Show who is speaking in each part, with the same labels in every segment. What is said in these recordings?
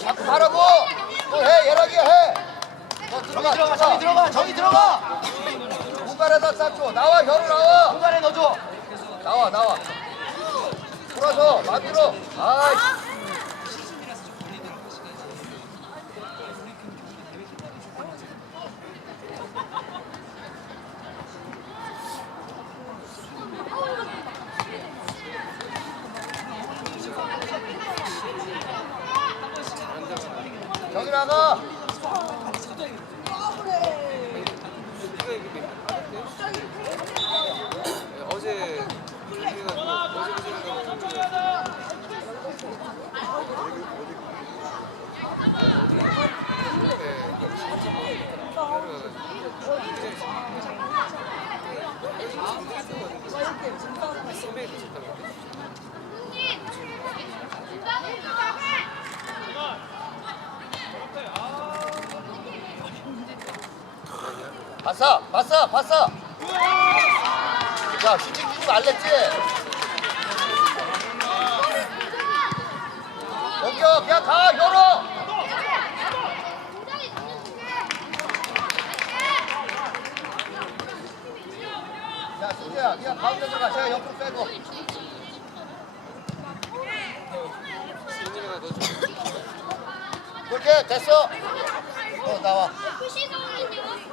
Speaker 1: 자꾸 하라고. 또 해, 예락이 해. 너 들어가,
Speaker 2: 들어가 정이 들어가 정이 들어가
Speaker 1: 공간에다 싹줘. 나와, 혀로 나와.
Speaker 2: 공간에 넣어줘
Speaker 1: 나와, 나와. 풀어줘, 만들어. 아이. 저기 나가.
Speaker 3: 어제 해가지고 어제 그제
Speaker 1: 봤어, 봤어, 봤어. 야, 슈팅 주지 말랬지? 넘겨, 그냥 가, 열어. 야, 수지야, 그냥 가운데 들어가. 제가 옆으로 빼고. 그렇게 됐어. 어, 나와.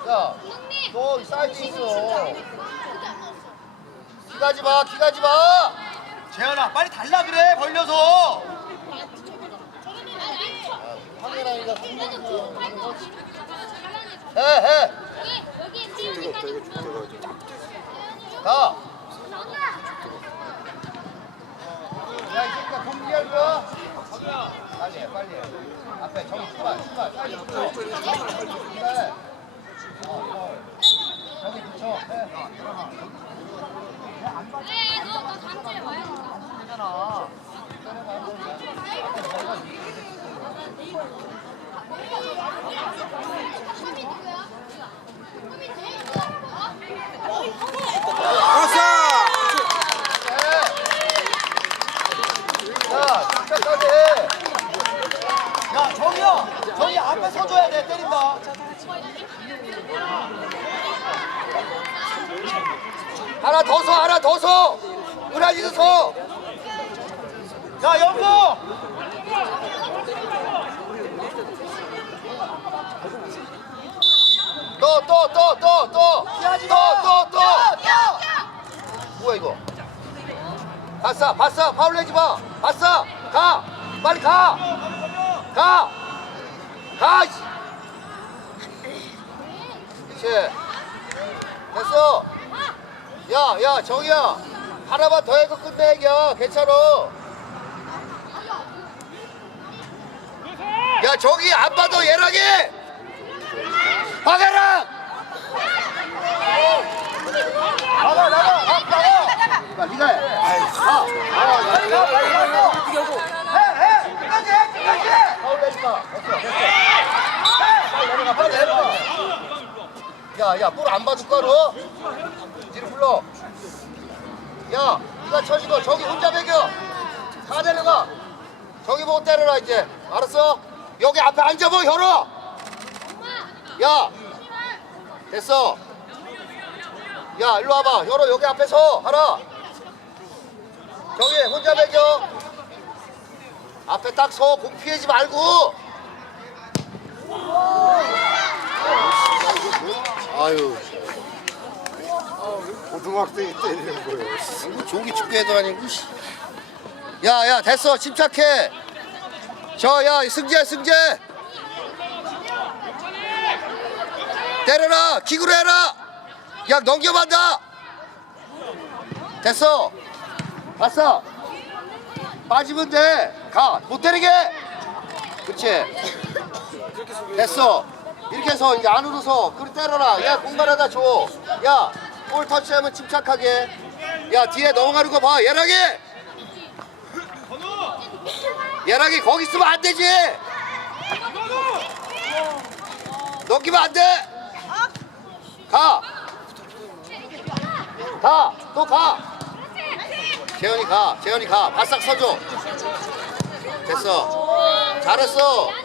Speaker 1: 야,
Speaker 4: 형님
Speaker 1: 너 사이즈 있어. 기가지 마, 기가지 마.
Speaker 2: 재현아 빨리 달라 그래 벌려서
Speaker 1: 카메라니까 해, 해. 가. 야, 이 새끼야, 공기할 거야? 빨리 해, 빨리 해. 앞에 저기 출발, 출발. 빨리 붙여. 출발. 어, 어. 저기 붙여. 해.
Speaker 4: 너너 다음 주에 와요
Speaker 1: 해. 야, 침착하게 해.
Speaker 2: 야 정이야 정이 앞에 서줘야 돼 때린다
Speaker 1: 하나 더 서, 하나 더 서. 은하지도 서.
Speaker 2: 야 영구
Speaker 1: 또, 또, 또, 또, 또.
Speaker 2: 피하지
Speaker 1: 또,
Speaker 2: 마.
Speaker 1: 또, 또.
Speaker 2: 야,
Speaker 1: 뭐야 이거? 봤어, 봤어, 파울 내지 마. 봤어, 가, 빨리 가, 가, 가. 그렇지. 됐어. 야, 야, 정이야. 하나만 더 해서 끝내, 야, 괜찮아. 야, 저기 안 봐도 얘랑이. 박아라.
Speaker 2: 나가 나가 나가
Speaker 1: 야, 네가 해. 가. 아,
Speaker 2: 빨리 가 빨리 가 해해 끝까지 해 끝까지 해
Speaker 1: 파울 내지 마. 됐어, 됐어. 빨리 내려가, 빨리 내려가. 야, 야, 볼 안 봐줄 거로? 뒤로 불러. 야, 네가 쳐지고 저기 혼자 배겨. 다 내려가. 저기 보고 때려라 이제. 알았어? 여기 앞에 앉아봐, 혈어. 야, 됐어. 야, 일로 와봐. 혈어 여기 앞에 서. 하라. 저기 혼자 배겨. 앞에 딱 서. 공 피하지 말고. 아유.
Speaker 4: 고등학생이 때리는 거예요
Speaker 1: 이거 조기 축구해도 아니고. 씨. 야, 야, 됐어. 침착해. 저, 야, 승재, 승재. 때려라. 킥으로 해라. 야, 넘겨반다. 됐어. 봤어. 빠지면 돼. 가. 못 때리게. 그렇지. 됐어. 이렇게 해서 이제 안으로 서. 그리 때려라. 야, 공간에다 줘. 야, 볼 터치하면 침착하게. 야, 뒤에 넘어가는 거 봐. 얘랑이. 얘랑이 거기 있으면 안 되지. 넘기면 안 돼. 가. 가. 또 가. 재현이 가. 재현이 가. 바싹 서줘. 됐어. 잘했어.